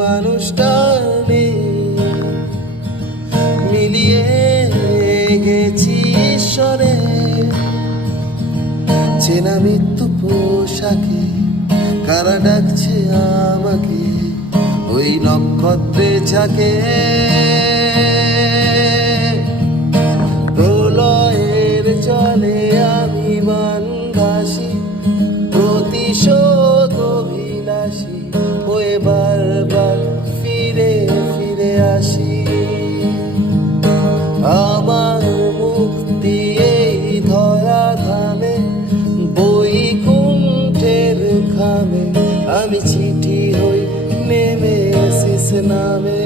মানুষটা নেই, মিলিয়ে গেছি ঈশ্বরে। চেনা মৃত্যু পোশাকে কারা ডাকছে আমাকে ওই নক্ষত্রের ঝাঁকে। প্রলয়ের জলে আমি বানভাসি, প্রতিশোধ অভিলাষী হয়ে বারবার ফিরে ফিরে আসি। আমার মুক্তি এই ধরা ধামে, বৈকুণ্ঠের খামে আমি চিঠি হই নেমে শেষ নামে।